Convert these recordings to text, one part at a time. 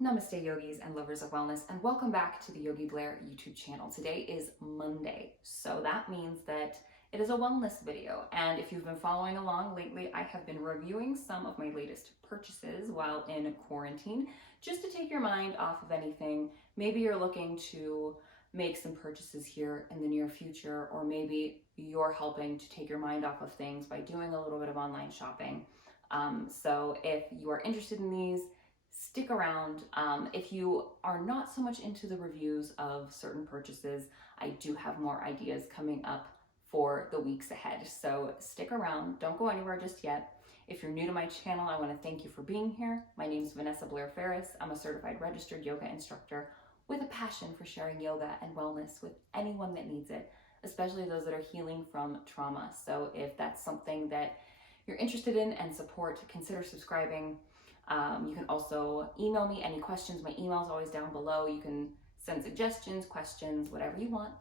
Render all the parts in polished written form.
Namaste yogis and lovers of wellness, and welcome back to the Yogi Blair YouTube channel. Today is Monday, so that means that it is a wellness video. And if you've been following along lately, I have been reviewing some of my latest purchases while in quarantine, just to take your mind off of anything. Maybe you're looking to make some purchases here in the near future, or maybe you're helping to take your mind off of things by doing a little bit of online shopping. So if you are interested in these, stick around. If you are not so much into the reviews of certain purchases, I do have more ideas coming up for the weeks ahead. So stick around, don't go anywhere just yet. If you're new to my channel, I want to thank you for being here. My name is Vanessa Blair Ferris. I'm a certified registered yoga instructor with a passion for sharing yoga and wellness with anyone that needs it, especially those that are healing from trauma. So if that's something that you're interested in and support, consider subscribing. You can also email me any questions. My email is always down below. You can send suggestions, questions, whatever you want.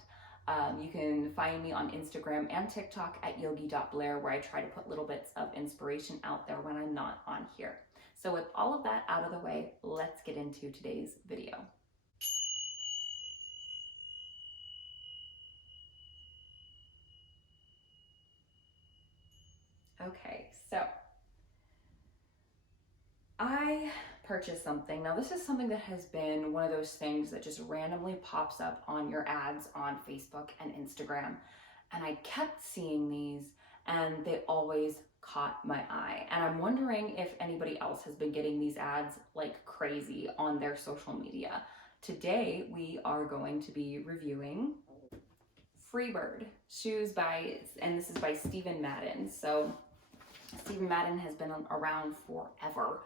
You can find me on Instagram and TikTok at yogi.blair, where I try to put little bits of inspiration out there when I'm not on here. So with all of that out of the way, let's get into today's video. Okay, so I purchased something. Now this is something that has been one of those things that just randomly pops up on your ads on Facebook and Instagram. And I kept seeing these and they always caught my eye. And I'm wondering if anybody else has been getting these ads like crazy on their social media. Today we are going to be reviewing FreeBird shoes and this is by Stephen Madden. So Stephen Madden has been around forever,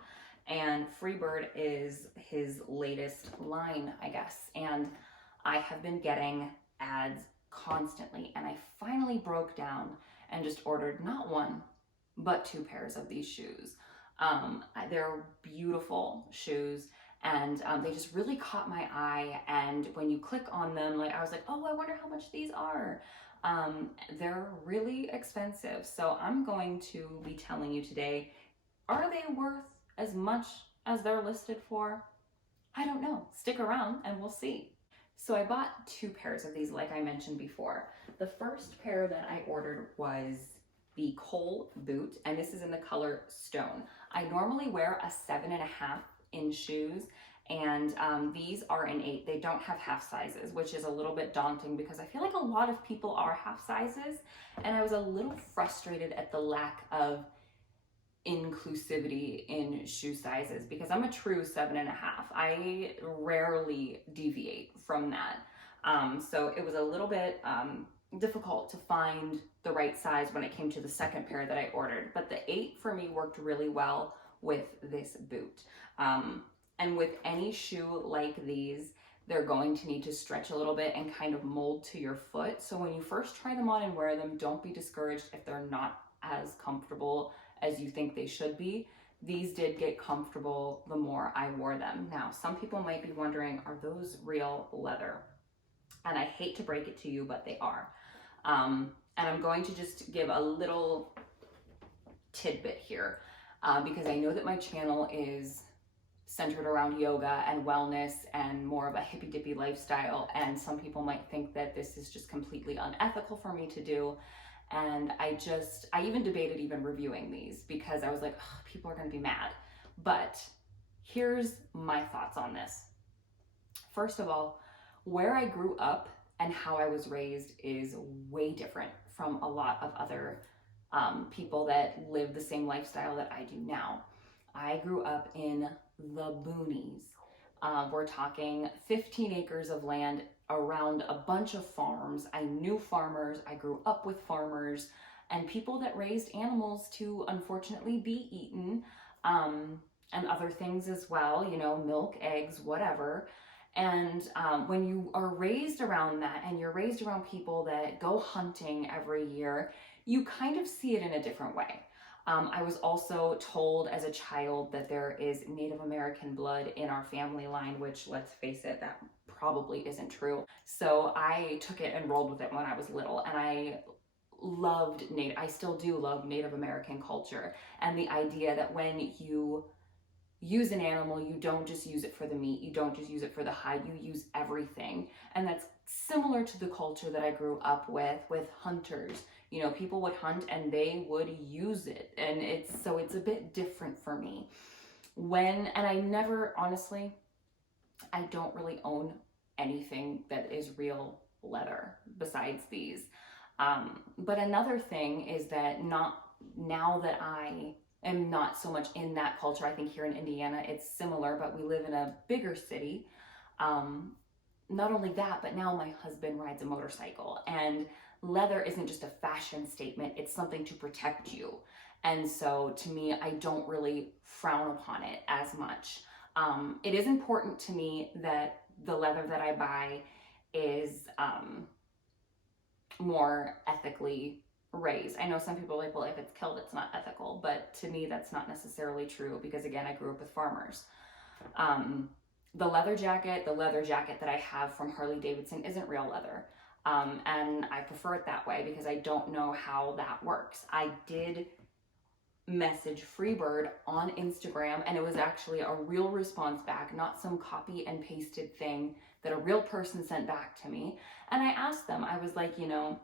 and FreeBird is his latest line, I guess. And I have been getting ads constantly, and I finally broke down and just ordered not one, but 2 pairs of these shoes. They're beautiful shoes, and they just really caught my eye. And when you click on them, like I was like, oh, I wonder how much these are. They're really expensive. So I'm going to be telling you today, are they worth as much as they're listed for? I don't know. Stick around and we'll see. So I bought 2 pairs of these, like I mentioned before. The first pair that I ordered was the Cole boot, and this is in the color Stone. I normally wear a 7.5 in shoes, and these are an 8. They don't have half sizes, which is a little bit daunting because I feel like a lot of people are half sizes, and I was a little frustrated at the lack of inclusivity in shoe sizes because I'm a true 7.5. I rarely deviate from that. So it was a little bit difficult to find the right size when it came to the second pair that I ordered, but the 8 for me worked really well with this boot. And with any shoe like these, they're going to need to stretch a little bit and kind of mold to your foot. So when you first try them on and wear them, don't be discouraged if they're not as comfortable as you think they should be. These did get comfortable the more I wore them. Now, some people might be wondering, are those real leather? And I hate to break it to you, but they are. And I'm going to just give a little tidbit here because I know that my channel is centered around yoga and wellness and more of a hippy-dippy lifestyle, and some people might think that this is just completely unethical for me to do. And I even debated even reviewing these because I was like, people are going to be mad. But here's my thoughts on this. First of all, where I grew up and how I was raised is way different from a lot of other people that live the same lifestyle that I do now. I grew up in the boonies. We're talking 15 acres of land around a bunch of farms. I knew farmers. I grew up with farmers and people that raised animals to unfortunately be eaten, and other things as well, you know, milk, eggs, whatever. And when you are raised around that and you're raised around people that go hunting every year, you kind of see it in a different way. I was also told as a child that there is Native American blood in our family line, which, let's face it, that probably isn't true. So I took it and rolled with it when I was little, and I still do love Native American culture, and the idea that when you use an animal, you don't just use it for the meat, you don't just use it for the hide, you use everything. And that's similar to the culture that I grew up with hunters. You know, people would hunt and they would use it. And it's a bit different for me. And I never, honestly, I don't really own anything that is real leather besides these. But another thing is that now that I am not so much in that culture, I think here in Indiana it's similar, but we live in a bigger city. Not only that, but now my husband rides a motorcycle, and leather isn't just a fashion statement, it's something to protect you. And so to me, I don't really frown upon it as much. It is important to me that the leather that I buy is more ethically raised. I know some people are like, well, if it's killed, it's not ethical, but to me, that's not necessarily true because, again, I grew up with farmers. The leather jacket that I have from Harley Davidson isn't real leather. And I prefer it that way because I don't know how that works. I did message FreeBird on Instagram, and it was actually a real response back, not some copy and pasted thing that a real person sent back to me. And I asked them, I was like, you know,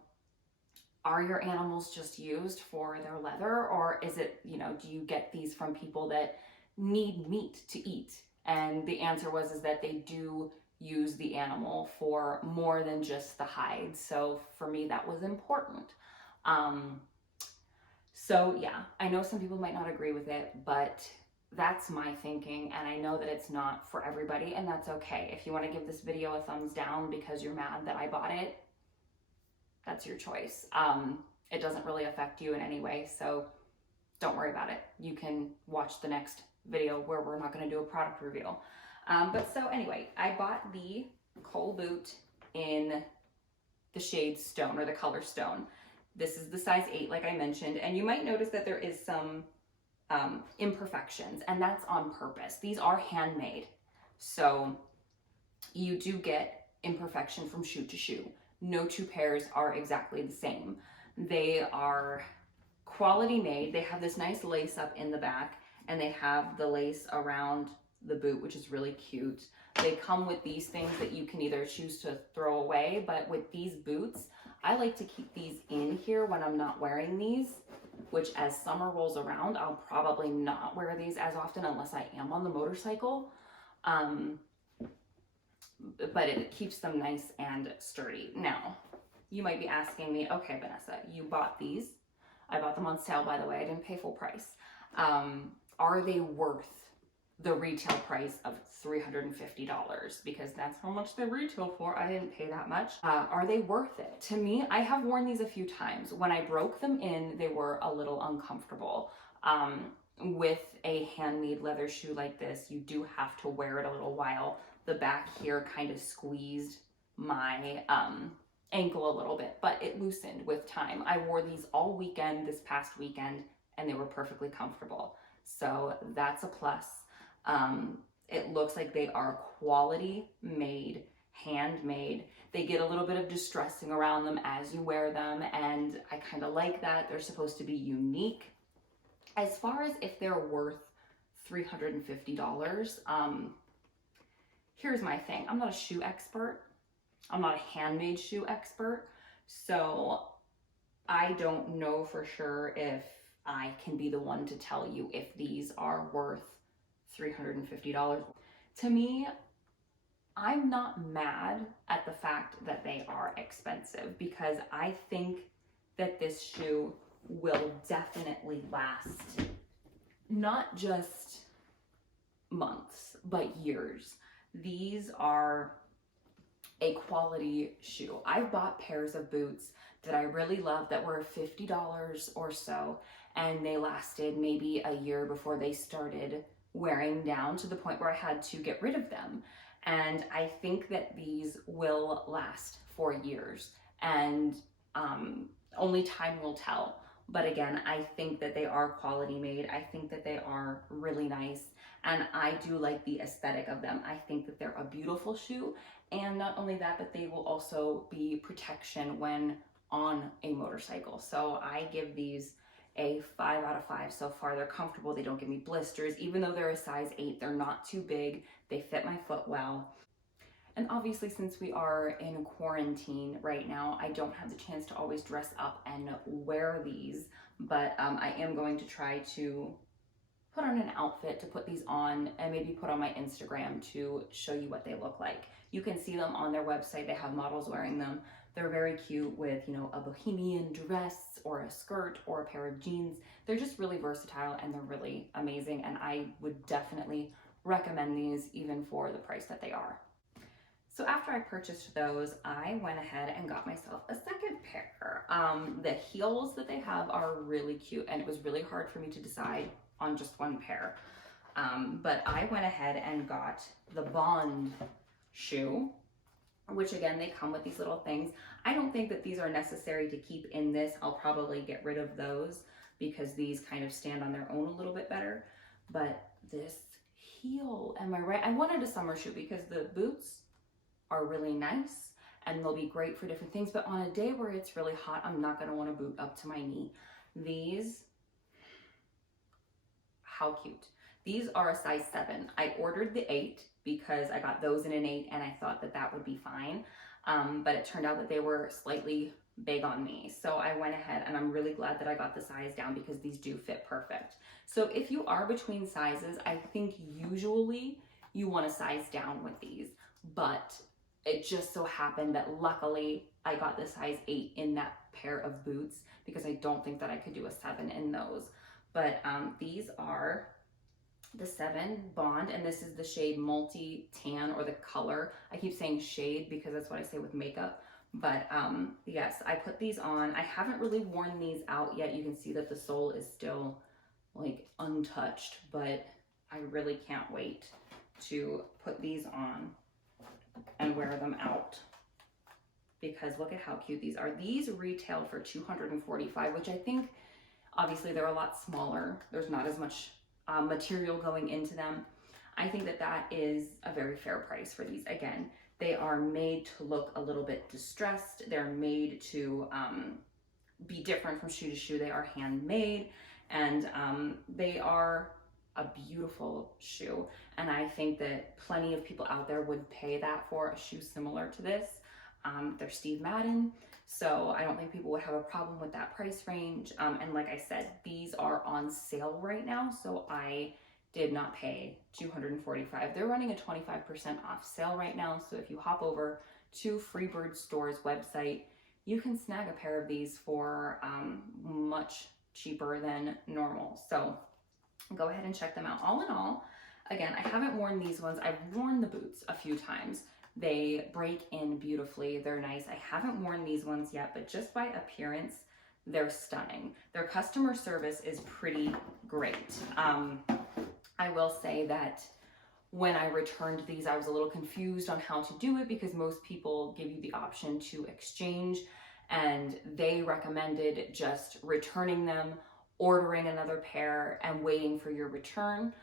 are your animals just used for their leather, or is it, you know, do you get these from people that need meat to eat? And the answer is that they do use the animal for more than just the hide. So for me, that was important. So yeah, I know some people might not agree with it, but that's my thinking, and I know that it's not for everybody, and that's okay. If you want to give this video a thumbs down because you're mad that I bought it, that's your choice. It doesn't really affect you in any way, so don't worry about it. You can watch the next video where we're not going to do a product review. But so anyway, I bought the Cole boot in the shade stone, or the color stone. This is the size 8, like I mentioned, and you might notice that there is some imperfections, and that's on purpose. These are handmade, so you do get imperfection from shoe to shoe. No two pairs are exactly the same. They are quality made. They have this nice lace up in the back, and they have the lace around the boot, which is really cute. They come with these things that you can either choose to throw away, but with these boots, I like to keep these in here when I'm not wearing these, which as summer rolls around, I'll probably not wear these as often unless I am on the motorcycle. But it keeps them nice and sturdy. Now, you might be asking me, okay, Vanessa, you bought these. I bought them on sale, by the way. I didn't pay full price. Are they worth the retail price of $350? Because that's how much they retail for. I didn't pay that much. Are they worth it? To me, I have worn these a few times. When I broke them in, they were a little uncomfortable. With a handmade leather shoe like this, you do have to wear it a little while. The back here kind of squeezed my ankle a little bit, but it loosened with time. I wore these all weekend, this past weekend, and they were perfectly comfortable. So that's a plus. It looks like they are quality made, handmade. They get a little bit of distressing around them as you wear them, and I kind of like that. They're supposed to be unique. As far as if they're worth $350, here's my thing. I'm not a shoe expert. I'm not a handmade shoe expert. So I don't know for sure if I can be the one to tell you if these are worth $350. To me, I'm not mad at the fact that they are expensive, because I think that this shoe will definitely last not just months, but years. These are a quality shoe. I've bought pairs of boots that I really love that were $50 or so, and they lasted maybe a year before they started wearing down to the point where I had to get rid of them. And I think that these will last for years, and only time will tell. But again, I think that they are quality made. I think that they are really nice, and I do like the aesthetic of them. I think that they're a beautiful shoe, and not only that, but they will also be protection when on a motorcycle. So I give these a 5 out of 5 so far. They're comfortable, they don't give me blisters. Even though they're a size 8, they're not too big, they fit my foot well. And obviously, since we are in quarantine right now, I don't have the chance to always dress up and wear these, but I am going to try to put on an outfit to put these on and maybe put on my Instagram to show you what they look like. You can see them on their website. They have models wearing them. They're very cute with, you know, a bohemian dress or a skirt or a pair of jeans. They're just really versatile and they're really amazing. And I would definitely recommend these even for the price that they are. So after I purchased those, I went ahead and got myself a second pair. The heels that they have are really cute, and it was really hard for me to decide on just one pair. But I went ahead and got the Bond shoe, which again, they come with these little things. I don't think that these are necessary to keep in this. I'll probably get rid of those because these kind of stand on their own a little bit better. But this heel, am I right? I wanted a summer shoe because the boots are really nice and they'll be great for different things, but on a day where it's really hot, I'm not gonna wanna boot up to my knee. These, how cute. These are a size 7. I ordered the 8 because I got those in an 8 and I thought that that would be fine, but it turned out that they were slightly big on me. So I went ahead and I'm really glad that I got the size down because these do fit perfect. So if you are between sizes, I think usually you want to size down with these, but it just so happened that luckily I got the size 8 in that pair of boots because I don't think that I could do a 7 in those. But these are the 7 Bond, and this is the shade Multi Tan, or the color. I keep saying shade because that's what I say with makeup. But yes, I put these on. I haven't really worn these out yet. You can see that the sole is still like untouched, but I really can't wait to put these on and wear them out because look at how cute these are. These retail for $245, which I think obviously they're a lot smaller. There's not as much material going into them. I think that that is a very fair price for these. Again, they are made to look a little bit distressed. They're made to be different from shoe to shoe. They are handmade, and they are a beautiful shoe. And I think that plenty of people out there would pay that for a shoe similar to this. They're Steve Madden, so I don't think people would have a problem with that price range. And like I said, these are on sale right now, so I did not pay $245. They're running a 25% off sale right now, so if you hop over to FreeBird Store's website, you can snag a pair of these for much cheaper than normal. So go ahead and check them out. All in all, again, I haven't worn these ones. I've worn the boots a few times. They break in beautifully. They're nice. I haven't worn these ones yet, but just by appearance, they're stunning. Their customer service is pretty great. I will say that when I returned these, I was a little confused on how to do it because most people give you the option to exchange, and they recommended just returning them, ordering another pair, and waiting for your return.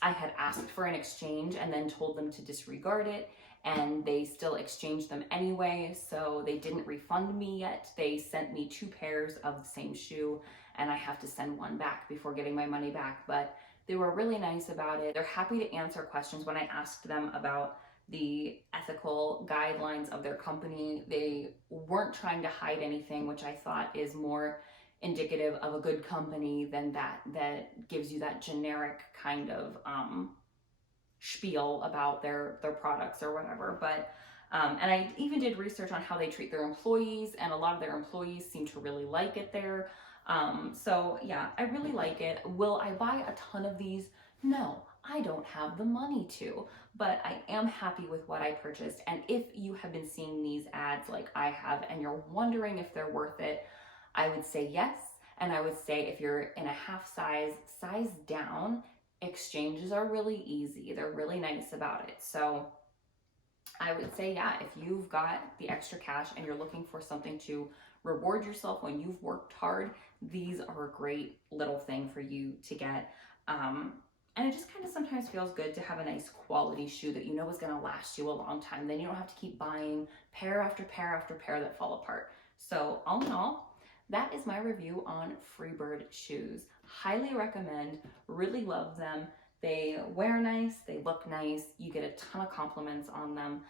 I had asked for an exchange and then told them to disregard it, and they still exchanged them anyway, so they didn't refund me yet. They sent me 2 pairs of the same shoe, and I have to send one back before getting my money back, but they were really nice about it. They're happy to answer questions when I asked them about the ethical guidelines of their company. They weren't trying to hide anything, which I thought is more indicative of a good company than that gives you that generic kind of spiel about their products or whatever. But and I even did research on how they treat their employees, and a lot of their employees seem to really like it there. So yeah, I really like it. Will I buy a ton of these? No, I don't have the money to, but I am happy with what I purchased. And if you have been seeing these ads like I have and you're wondering if they're worth it, I would say yes. And I would say if you're in a half size down, exchanges are really easy. They're really nice about it. So I would say, yeah, if you've got the extra cash and you're looking for something to reward yourself when you've worked hard, these are a great little thing for you to get. And it just kind of sometimes feels good to have a nice quality shoe that you know is going to last you a long time. Then you don't have to keep buying pair after pair after pair that fall apart. So all in all, that is my review on FreeBird shoes. Highly recommend, really love them. They wear nice, they look nice, you get a ton of compliments on them.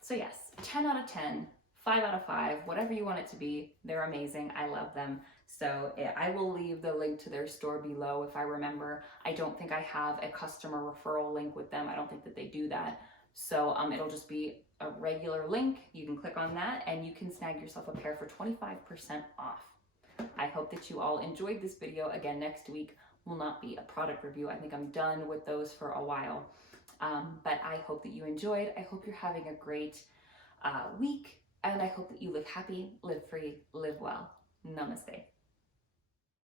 So yes, 10 out of 10, 5 out of 5, whatever you want it to be, they're amazing, I love them. So I will leave the link to their store below if I remember. I don't think I have a customer referral link with them. I don't think that they do that. So it'll just be a regular link. You can click on that and you can snag yourself a pair for 25% off. I hope that you all enjoyed this video. Again, next week will not be a product review. I think I'm done with those for a while. But I hope that you enjoyed. I hope you're having a great week. And I hope that you live happy, live free, live well. Namaste.